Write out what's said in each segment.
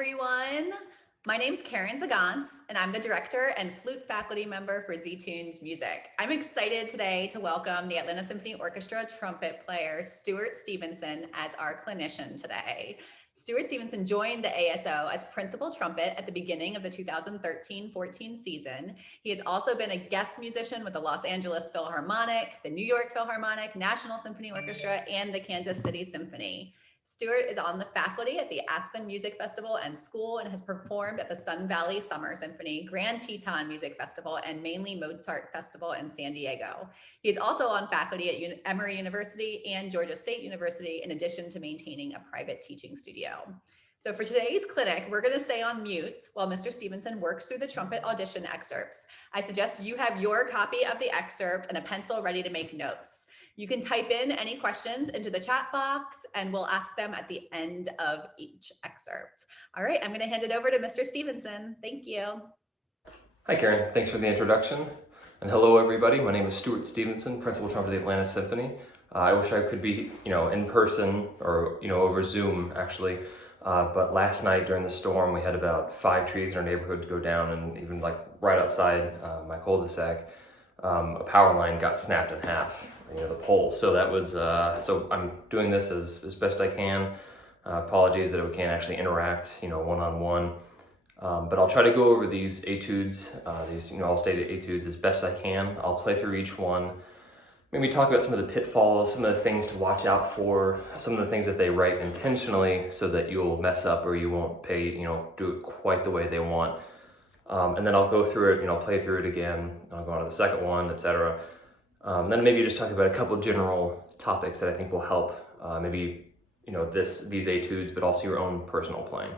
everyone. My name's Karen Zagans, and I'm the director and flute faculty member for Z-Tunes Music. I'm excited today to welcome the Atlanta Symphony Orchestra trumpet player, Stuart Stephenson, as our clinician today. Stuart Stephenson joined the ASO as principal trumpet at the beginning of the 2013-14 season. He has also been a guest musician with the Los Angeles Philharmonic, the New York Philharmonic, National Symphony Orchestra, and the Kansas City Symphony. Stuart is on the faculty at the Aspen Music Festival and School and has performed at the Sun Valley Summer Symphony, Grand Teton Music Festival, and mainly Mozart Festival in San Diego. He is also on faculty at Emory University and Georgia State University, in addition to maintaining a private teaching studio. So for today's clinic, we're going to stay on mute while Mr. Stephenson works through the trumpet audition excerpts. I suggest you have your copy of the excerpt and a pencil ready to make notes. You can type in any questions into the chat box and we'll ask them at the end of each excerpt. All right, I'm going to hand it over to Mr. Stephenson. Thank you. Hi Karen, thanks for the introduction. And hello everybody, my name is Stuart Stephenson, principal trumpet of the Atlanta Symphony. I wish I could be, in person or, over Zoom actually. But last night during the storm, we had about 5 trees in our neighborhood go down, and even like right outside my cul-de-sac, a power line got snapped in half, the pole. So that was, so I'm doing this as best I can. Apologies that we can't actually interact, one-on-one. But I'll try to go over these etudes, these, all-stated etudes as best I can. I'll play through each one. Maybe talk about some of the pitfalls, some of the things to watch out for, some of the things that they write intentionally so that you'll mess up or you won't do it quite the way they want. And then I'll go through it, play through it again. I'll go on to the second one, etc. Then maybe just talk about a couple general topics that I think will help these etudes, but also your own personal playing.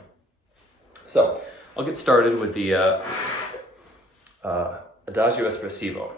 So I'll get started with the Adagio Espressivo.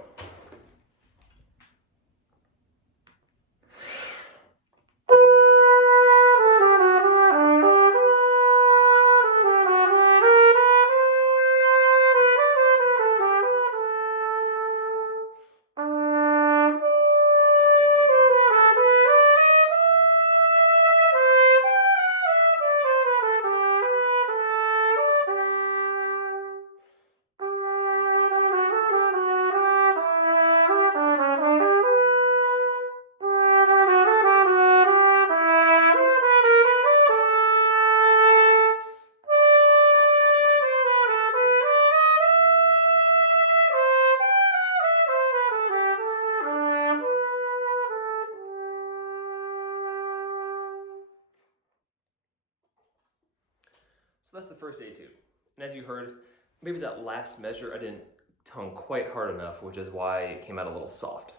So that's the first etude. And as you heard, maybe that last measure I didn't tone quite hard enough, which is why it came out a little soft.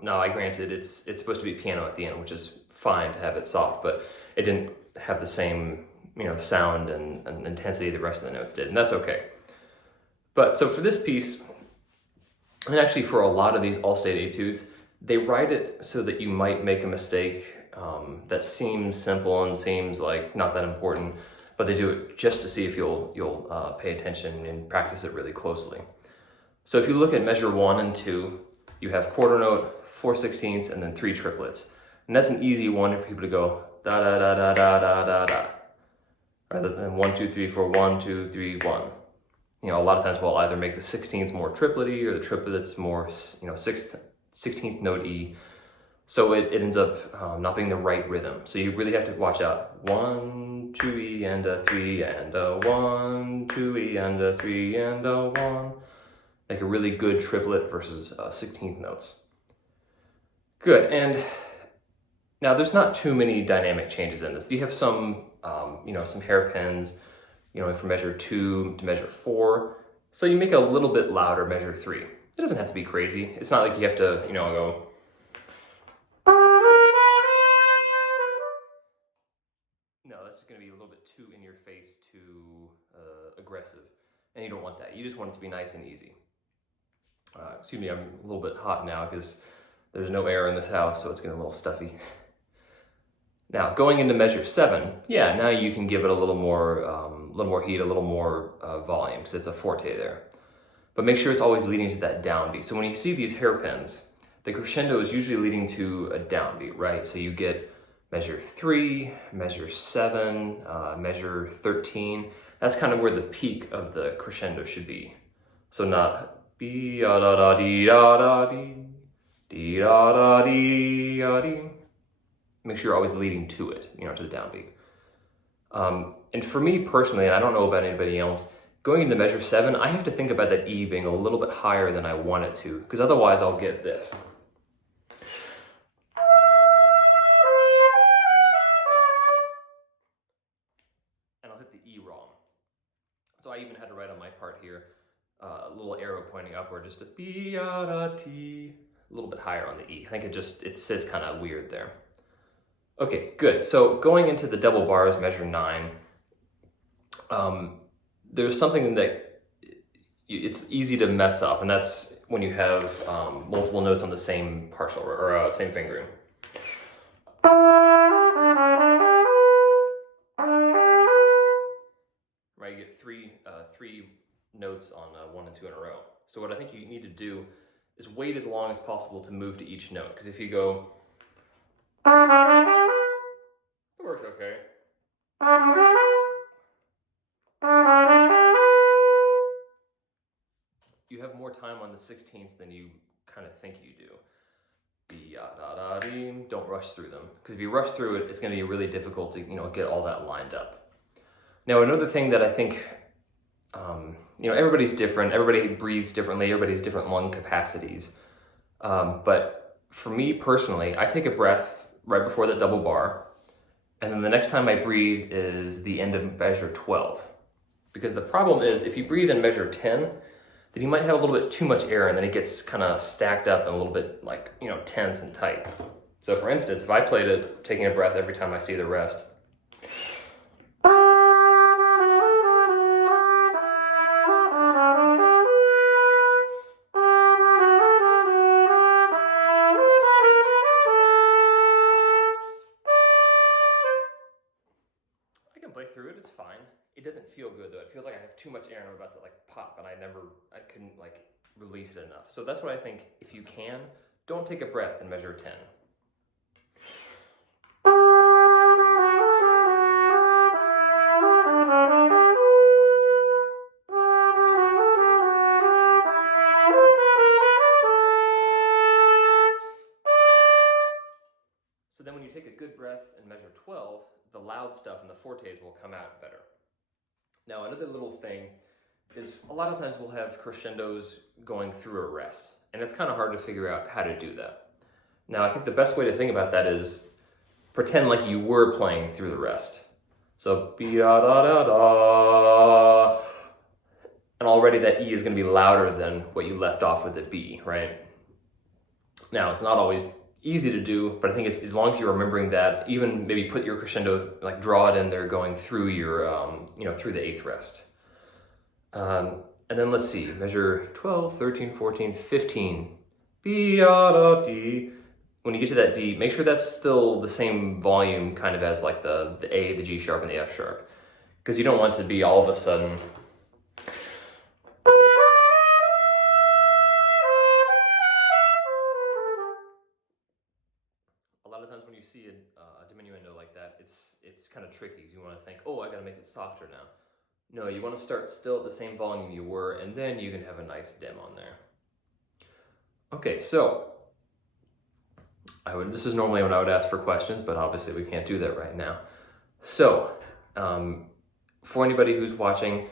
Now, I granted it's supposed to be piano at the end, which is fine to have it soft, but it didn't have the same sound and intensity the rest of the notes did, and that's okay. But so for this piece, and actually for a lot of these all-state etudes, they write it so that you might make a mistake that seems simple and seems like not that important, but they do it just to see if you'll pay attention and practice it really closely. So if you look at measure 1 and 2, you have quarter note, 4/16, and then 3 triplets. And that's an easy one for people to go da da da da da da da da, rather than 1 2 3 4 1 2 3 1. A lot of times we'll either make the 16ths more triplety or the triplets more 16th note E. So it ends up not being the right rhythm. So you really have to watch out. 1 2 E and a 3 and a 1 2 E and a 3 and a 1. Like a really good triplet versus 16th notes. Good. And now there's not too many dynamic changes in this. You have some some hairpins, from measure 2 to measure 4. So you make it a little bit louder, measure 3. It doesn't have to be crazy. It's not like you have to, go. No, that's just going to be a little bit too in your face, too aggressive. And you don't want that. You just want it to be nice and easy. Excuse me, I'm a little bit hot now because there's no air in this house, so it's getting a little stuffy. Now, going into measure 7, now you can give it a little more heat, a little more volume, because it's a forte there. But make sure it's always leading to that downbeat. So when you see these hairpins, the crescendo is usually leading to a downbeat, right? So you get measure 3, measure 7, measure 13. That's kind of where the peak of the crescendo should be. So not be da da da dee da da dee da da dee da dee. Make sure you're always leading to it, to the downbeat. And for me personally, and I don't know about anybody else, going into measure 7, I have to think about that E being a little bit higher than I want it to, because otherwise I'll get this. And I'll hit the E wrong. So I even had to write on my part here a little arrow pointing upward, just a B-A-D-A-T, a little bit higher on the E. I think it sits kind of weird there. Okay, good. So going into the double bars, measure 9, there's something that it's easy to mess up, and that's when you have multiple notes on the same partial or same fingering. Right, you get three notes on 1 and 2 in a row. So what I think you need to do is wait as long as possible to move to each note, because if you go, it works okay. You have more time on the 16ths than you kind of think you do. Don't rush through them, because if you rush through it, it's going to be really difficult to get all that lined up. Now another thing that I think, everybody's different, everybody breathes differently, everybody's different lung capacities. But for me personally, I take a breath right before the double bar, and then the next time I breathe is the end of measure 12. Because the problem is, if you breathe in measure 10, then you might have a little bit too much air, and then it gets kind of stacked up and a little bit tense and tight. So for instance, if I played it, taking a breath every time I see the rest, I can play through it, it's fine. It doesn't feel good though. It feels like I have too much air and I'm about to pop, and I couldn't release it enough. So that's what I think, if you can, don't take a breath in measure 10. So then when you take a good breath in measure 12, the loud stuff and the fortes will come out better. Now another little thing is, a lot of times we'll have crescendos going through a rest, and it's kind of hard to figure out how to do that. Now I think the best way to think about that is pretend like you were playing through the rest. So B-da-da-da-da, and already that E is going to be louder than what you left off with the B, right? Now it's not always easy to do, but I think as long as you're remembering that, even maybe put your crescendo, draw it in there going through your, through the 8th rest. And then let's see, measure 12, 13, 14, 15, B-A-D. When you get to that D, make sure that's still the same volume kind of as the A, the G sharp, and the F sharp. Because you don't want to be all of a sudden, a lot of times when you see a diminuendo like that, it's kind of tricky. You want to think, oh, I got to make it softer now. No, you want to start still at the same volume you were, and then you can have a nice dim on there. Okay, so this is normally when I would ask for questions, but obviously we can't do that right now. So, for anybody who's watching,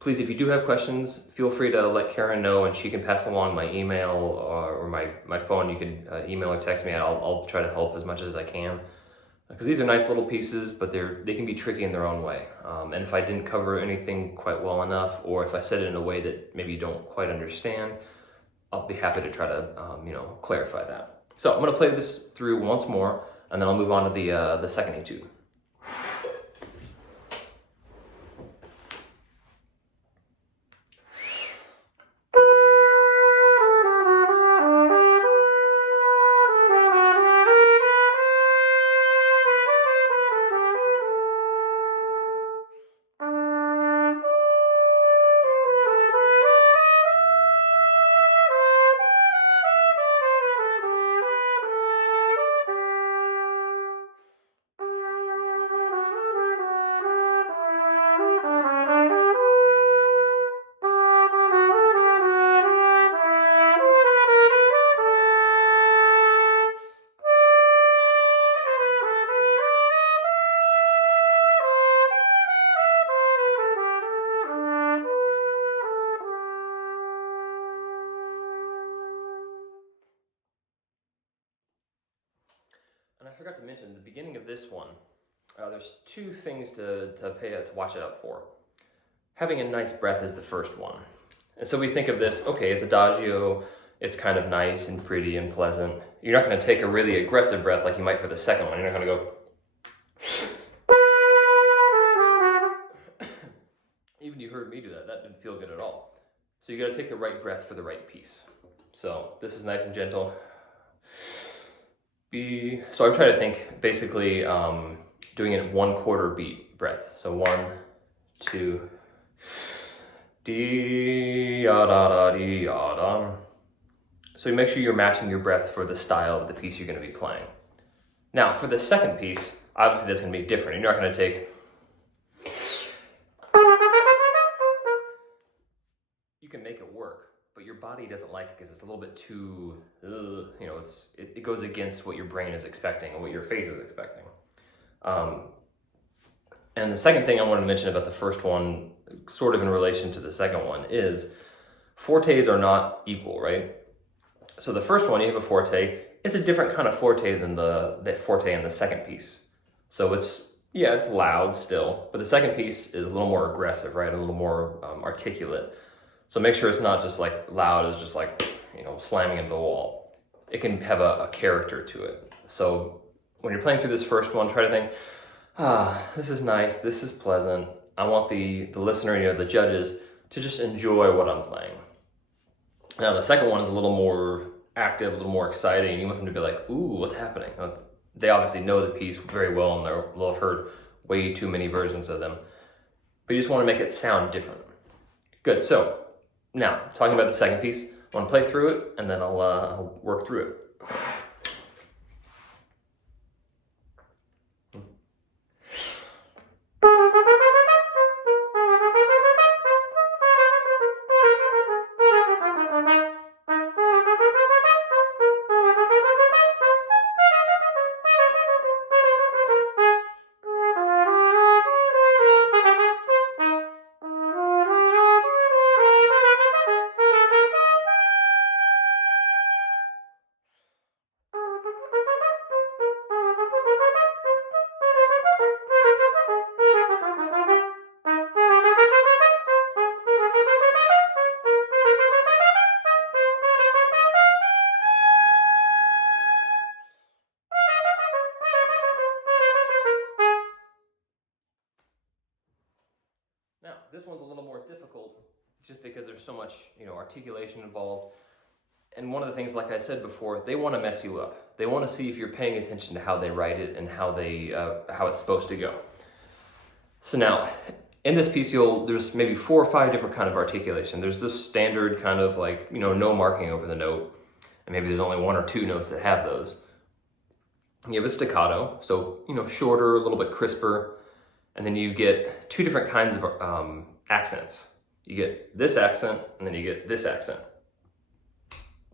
please, if you do have questions, feel free to let Karen know, and she can pass along my email or my phone. You can email or text me, and I'll try to help as much as I can. Because these are nice little pieces, but they can be tricky in their own way. And if I didn't cover anything quite well enough, or if I said it in a way that maybe you don't quite understand, I'll be happy to try to clarify that. So I'm going to play this through once more, and then I'll move on to the second etude. mentioned, the beginning of this one, there's two things to watch out for. Having a nice breath is the first one. And so we think of this, okay, it's adagio, it's kind of nice and pretty and pleasant. You're not going to take a really aggressive breath like you might for the second one. You're not going to go... Even you heard me do that. That didn't feel good at all. So you got to take the right breath for the right piece. So this is nice and gentle. So I'm trying to think, basically doing it 1/4 beat breath. So 1, 2, dee da da dee da. So you make sure you're matching your breath for the style of the piece you're going to be playing. Now for the second piece, obviously that's going to be different. You're not going to take... You can make it work, but your body doesn't like it because it's a little bit too, it goes against what your brain is expecting and what your face is expecting. And the second thing I wanted to mention about the first one, sort of in relation to the second one, is fortes are not equal, right? So the first one, you have a forte. It's a different kind of forte than the forte in the second piece. So it's loud still, but the second piece is a little more aggressive, right? A little more articulate. So make sure it's not just like loud as just like, slamming into the wall. It can have a character to it. So when you're playing through this first one, try to think, this is nice, this is pleasant. I want the listener, the judges, to just enjoy what I'm playing. Now the second one is a little more active, a little more exciting. You want them to be like, ooh, what's happening? They obviously know the piece very well and they'll have heard way too many versions of them. But you just want to make it sound different. Good, so now talking about the second piece, I want to play through it and then I'll work through it. Now, this one's a little more difficult just because there's so much, articulation involved. And one of the things, like I said before, they want to mess you up. They want to see if you're paying attention to how they write it and how it's supposed to go. So now, in this piece, there's maybe 4 or 5 different kind of articulation. There's this standard kind of like, no marking over the note. And maybe there's only 1 or 2 notes that have those. You have a staccato, so, shorter, a little bit crisper. And then you get 2 different kinds of accents. You get this accent, and then you get this accent.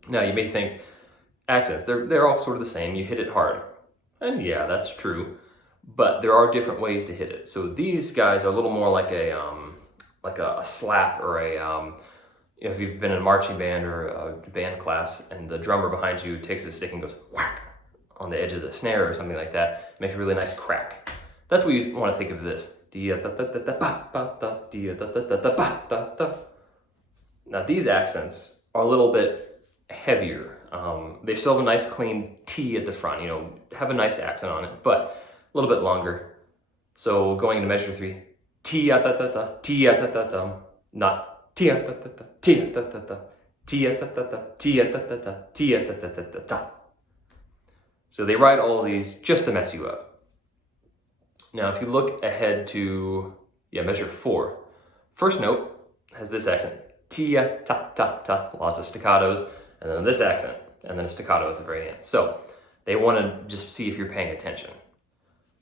Now you may think, accents, they're all sort of the same. You hit it hard. And yeah, that's true. But there are different ways to hit it. So these guys are a little more like a slap or if you've been in a marching band or a band class and the drummer behind you takes a stick and goes whack on the edge of the snare or something like that, it makes a really nice crack. That's what you want to think of this. Now these accents are a little bit heavier. They still have a nice clean T at the front, have a nice accent on it, but a little bit longer. So going into measure 3, T-a-ta-ta-ta, T-a-ta-ta-ta, not T-a-ta-ta-ta, T-a-ta-ta-ta, T-a-ta-ta-ta, T-a-ta-ta-ta, T-a-ta-ta-ta-ta. So they write all of these just to mess you up. Now, if you look ahead to, measure 4, first note has this accent, T-a-ta-ta-ta, lots of staccatos, and then this accent, and then a staccato at the very end. So they want to just see if you're paying attention.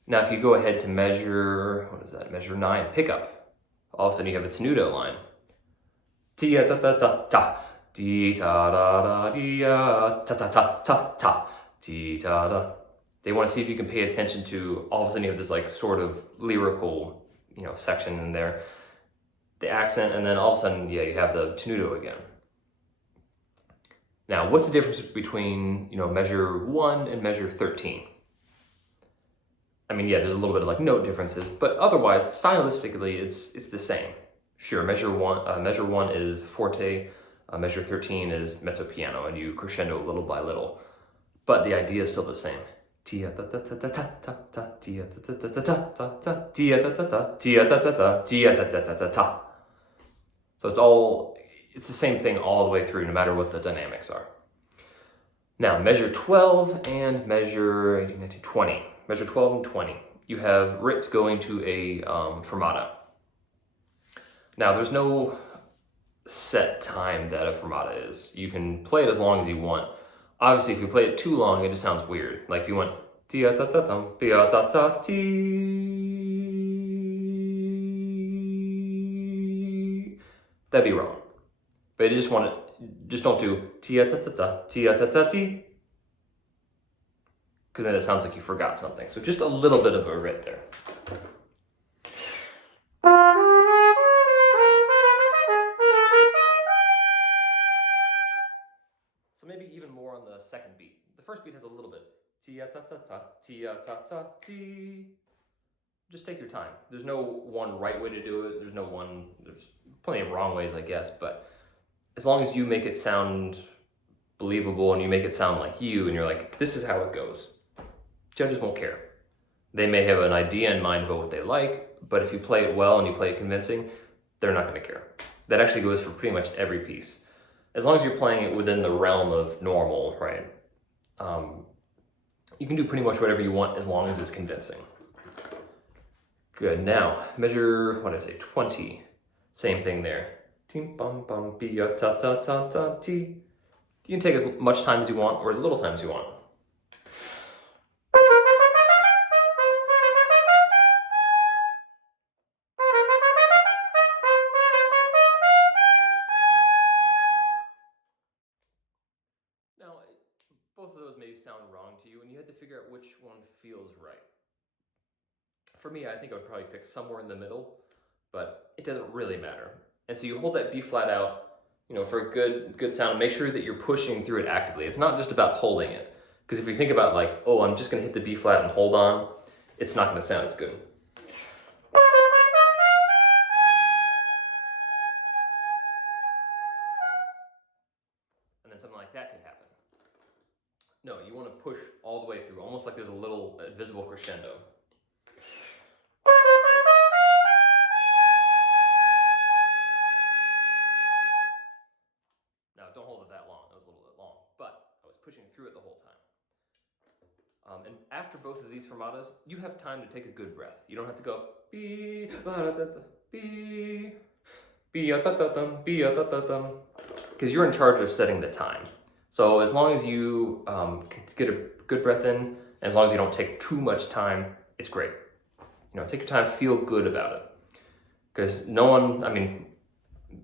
Now, if you go ahead to measure, measure 9, pickup, all of a sudden you have a tenuto line. T-a-ta-ta-ta-ta, dee-ta-da-da-dee-a, ta-ta-ta-ta-ta, dee-ta-da. They want to see if you can pay attention to, all of a sudden you have this like sort of lyrical, section in there, the accent, and then all of a sudden, you have the tenuto again. Now, what's the difference between, measure 1 and measure 13? I mean, yeah, there's a little bit of like note differences, but otherwise, stylistically, it's the same. Sure, measure one is forte, measure 13 is mezzo piano, and you crescendo little by little. But the idea is still the same. Tia ta ta ta ta ta ta ta tia ta ta ta ta ta ta tia ta ta ta tia ta ta ta tia ta ta ta ta ta. So it's the same thing all the way through, no matter what the dynamics are. Now, measure 12 and measure 18, 19, 20. Measure 12 and 20. You have writs going to a fermata. Now, there's no set time that a fermata is. You can play it as long as you want. Obviously, if you play it too long, it just sounds weird. Like if you went tia ta ta tum pia ta ta ti, that'd be wrong. But you just don't do tia ta ta ta tia ta ta ti, because then it sounds like you forgot something. So just a little bit of a writ there. So maybe even more on the second beat. The first beat has a little bit. Tia ta ta ta, tia ta ta ti. Just take your time. There's no one right way to do it. There's plenty of wrong ways, I guess, but as long as you make it sound believable and you make it sound like you and you're like, this is how it goes, judges won't care. They may have an idea in mind about what they like, but if you play it well and you play it convincing, they're not going to care. That actually goes for pretty much every piece. As long as you're playing it within the realm of normal, right? You can do pretty much whatever you want as long as it's convincing. Good. Now, measure, 20. Same thing there. Tim bum bum pia ta ta ta ta ti. You can take as much time as you want or as little time as you want. Now, both of those may sound wrong to you, and you have to figure out which one feels right. For me, I think I would probably pick somewhere in the middle, but it doesn't really matter. And so you hold that B flat out, for a good sound. Make sure that you're pushing through it actively. It's not just about holding it, because if you think about like, oh, I'm just going to hit the B flat and hold on, it's not going to sound as good. And then something like that could happen. No, you want to push all the way through, almost like there's a little invisible crescendo. Now, don't hold it that long. That was a little bit long, but I was pushing through it the whole time. And after both of these fermatas, you have time to take a good breath. You don't have to go be because you're in charge of setting the time. So as long as you get a good breath in, and as long as you don't take too much time, it's great. Take your time, feel good about it. Because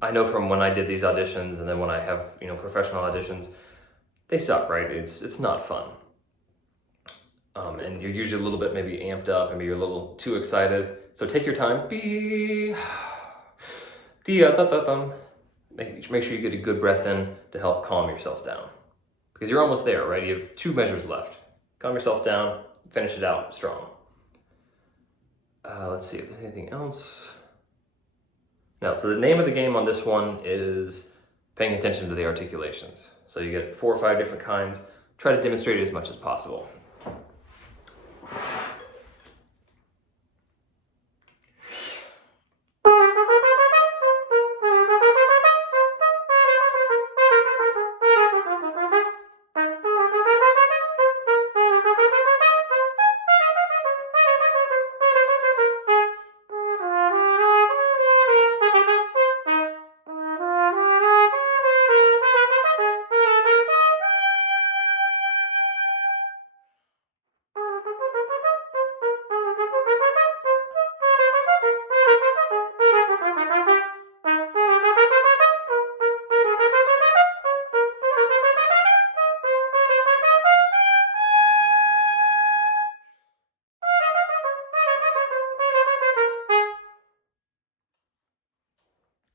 I know from when I did these auditions and then when I have, professional auditions, they suck, right? It's not fun. And you're usually a little bit maybe amped up, maybe you're a little too excited. So take your time. Make sure you get a good breath in to help calm yourself down. Because you're almost there, right? You have 2 measures left. Calm yourself down, finish it out strong. Let's see if there's anything else. Now, so the name of the game on this one is paying attention to the articulations. So you get 4 or 5 different kinds. Try to demonstrate it as much as possible.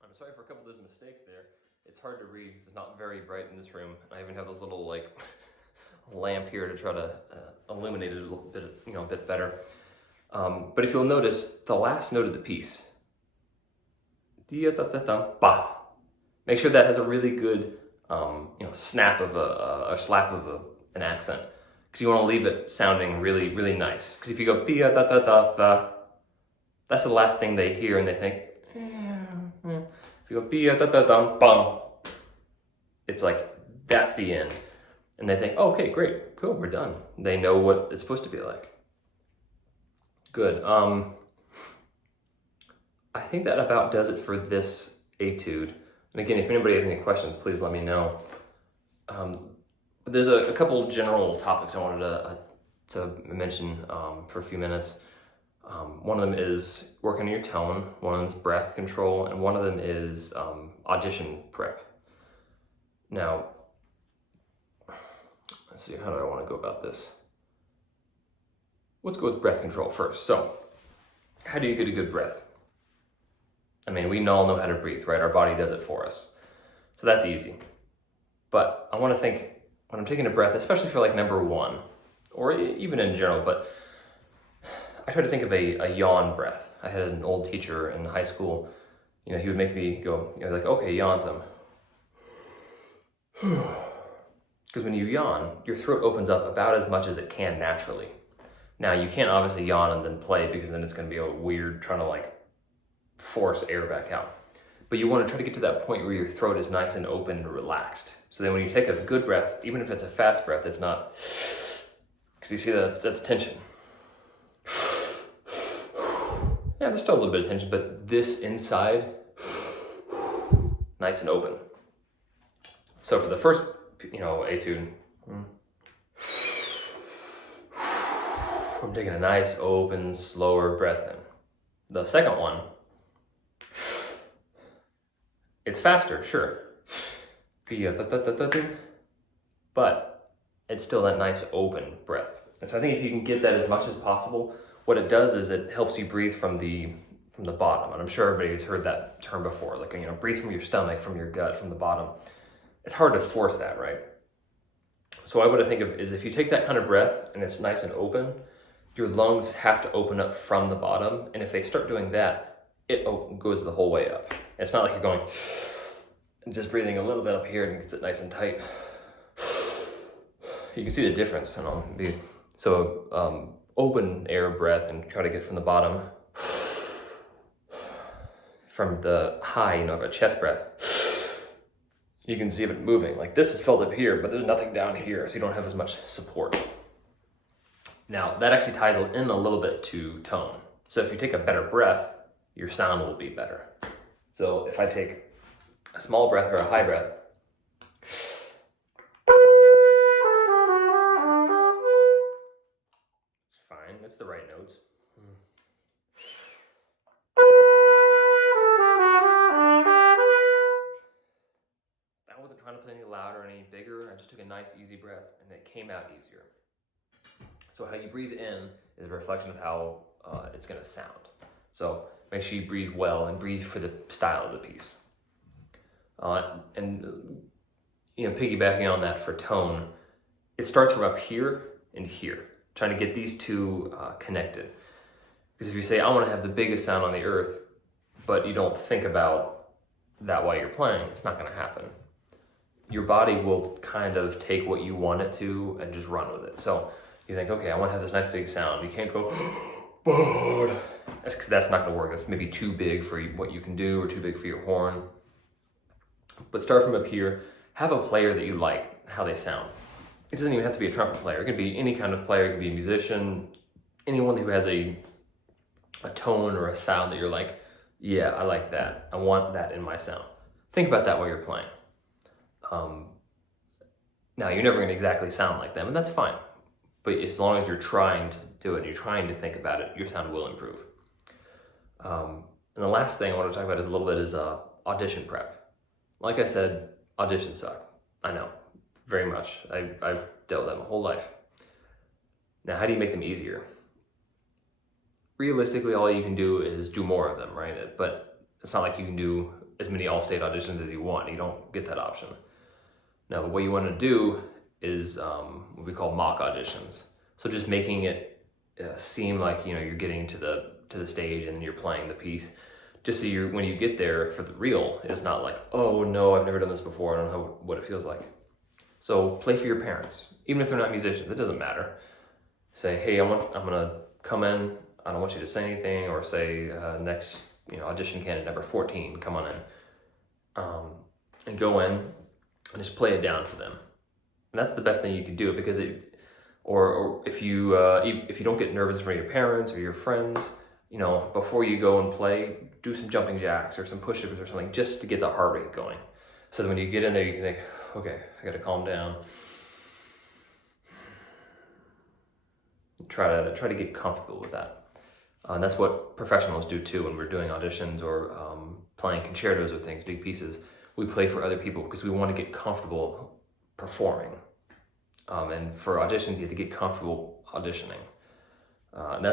I'm sorry for a couple of those mistakes there. It's hard to read because it's not very bright in this room. I even have those little like lamp here to try to illuminate it a little bit, a bit better. But if you'll notice, the last note of the piece, ba. Make sure that has a really good, snap of a slap of an accent, because you want to leave it sounding really, really nice. Because if you go pia da da da da, that's the last thing they hear and they think. If you go pia da da da bum, it's like that's the end, and they think, oh, okay, great, cool, we're done. They know what it's supposed to be like. Good. I think that about does it for this etude. And again, if anybody has any questions, please let me know. But there's a couple general topics I wanted to mention for a few minutes. One of them is working on your tone, one of them is breath control, and one of them is audition prep. Now, let's see, how do I want to go about this? Let's go with breath control first. So, how do you get a good breath? I mean, we all know how to breathe, right? Our body does it for us. So that's easy. But I want to think, when I'm taking a breath, especially for like number one, or even in general, but I try to think of a yawn breath. I had an old teacher in high school, he would make me go, like, okay, yawn some. Because when you yawn, your throat opens up about as much as it can naturally. Now, you can't obviously yawn and then play, because then it's going to be a weird trying to like force air back out. But you want to try to get to that point where your throat is nice and open and relaxed. So then when you take a good breath, even if it's a fast breath, it's not, because you see that's tension. Yeah, there's still a little bit of tension, but this inside, nice and open. So for the first, etude, I'm taking a nice, open, slower breath in. The second one, it's faster, sure. But it's still that nice, open breath. And so I think if you can get that as much as possible, what it does is it helps you breathe from the bottom. And I'm sure everybody's heard that term before, like, breathe from your stomach, from your gut, from the bottom. It's hard to force that, right? So what I think of is if you take that kind of breath and it's nice and open, your lungs have to open up from the bottom. And if they start doing that, it goes the whole way up. It's not like you're going and just breathing a little bit up here and it gets it nice and tight. You can see the difference. So open air breath and try to get from the bottom. From the high, of a chest breath. You can see it moving. Like this is filled up here, but there's nothing down here, so you don't have as much support. Now, that actually ties in a little bit to tone. So if you take a better breath, your sound will be better. So if I take a small breath or a high breath, it's fine, it's the right notes. I wasn't trying to play any louder or any bigger. I just took a nice, easy breath, and it came out easier. So how you breathe in is a reflection of how it's going to sound. So make sure you breathe well and breathe for the style of the piece. Piggybacking on that for tone, it starts from up here and here, trying to get these two connected. Because if you say, I want to have the biggest sound on the earth, but you don't think about that while you're playing, it's not going to happen. Your body will kind of take what you want it to and just run with it. So you think, okay, I want to have this nice big sound. You can't go, that's not going to work. That's maybe too big for what you can do or too big for your horn. But start from up here. Have a player that you like, how they sound. It doesn't even have to be a trumpet player. It could be any kind of player. It could be a musician, anyone who has a tone or a sound that you're like, yeah, I like that. I want that in my sound. Think about that while you're playing. Now, you're never going to exactly sound like them, and that's fine. But as long as you're trying to do it, you're trying to think about it, your sound will improve. And the last thing I want to talk about is a little bit is audition prep. Like I said, auditions suck. I know, very much. I've dealt with them my whole life. Now, how do you make them easier? Realistically, all you can do is do more of them, right? But it's not like you can do as many all-state auditions as you want. You don't get that option. Now, what you want to do is what we call mock auditions. So just making it seem like you're getting to the stage and you're playing the piece. Just so when you get there for the real, it's not like, oh no, I've never done this before, I don't know what it feels like. So play for your parents, even if they're not musicians. It doesn't matter. Say, hey, I'm gonna come in. I don't want you to say anything, or say next audition candidate number 14, come on in, and go in and just play it down for them. And that's the best thing you can do, because or if you don't get nervous in front of your parents or your friends, before you go and play, do some jumping jacks or some push-ups or something, just to get the heart rate going. So that when you get in there, you can think, okay, I got to calm down. Try to get comfortable with that. And that's what professionals do too when we're doing auditions or playing concertos or things, big pieces. We play for other people because we want to get comfortable performing. And for auditions, you have to get comfortable auditioning. And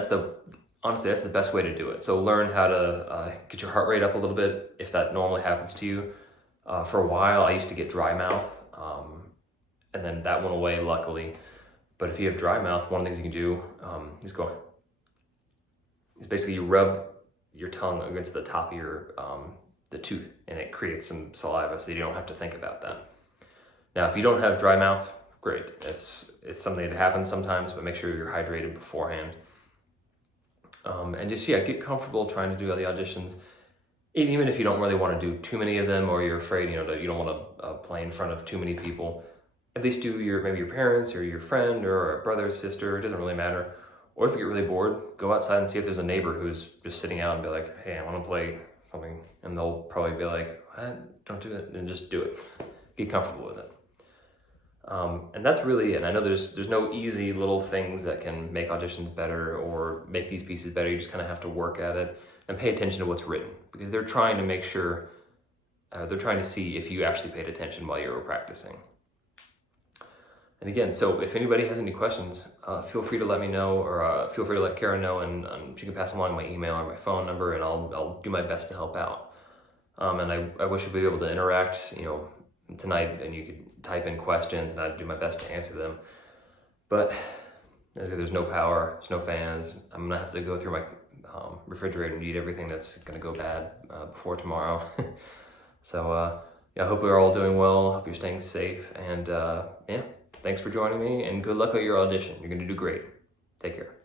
honestly, that's the best way to do it. So learn how to get your heart rate up a little bit if that normally happens to you. For a while, I used to get dry mouth, and then that went away, luckily. But if you have dry mouth, one of the things you can do is basically you rub your tongue against the top of your the tooth, and it creates some saliva, so you don't have to think about that. Now, if you don't have dry mouth, great. It's something that happens sometimes, but make sure you're hydrated beforehand. And just get comfortable trying to do all the auditions. Even if you don't really want to do too many of them, or you're afraid that you don't want to play in front of too many people, at least do maybe your parents or your friend or a brother or sister. It doesn't really matter. Or if you get really bored, go outside and see if there's a neighbor who's just sitting out and be like, hey, I want to play something, and they'll probably be like, don't do it, and just do it. Get comfortable with it. And that's really it. And I know there's no easy little things that can make auditions better or make these pieces better. You just kind of have to work at it and pay attention to what's written, because they're trying to make sure, they're trying to see if you actually paid attention while you were practicing. And again, so if anybody has any questions, feel free to let me know, or feel free to let Kara know, and she can pass along my email or my phone number, and I'll do my best to help out. And I wish we'd be able to interact, tonight, and you could type in questions, and I'd do my best to answer them. But there's no power, there's no fans. I'm gonna have to go through my refrigerator and eat everything that's gonna go bad before tomorrow. So I hope we're all doing well. Hope you're staying safe, and thanks for joining me, and good luck at your audition. You're gonna do great. Take care.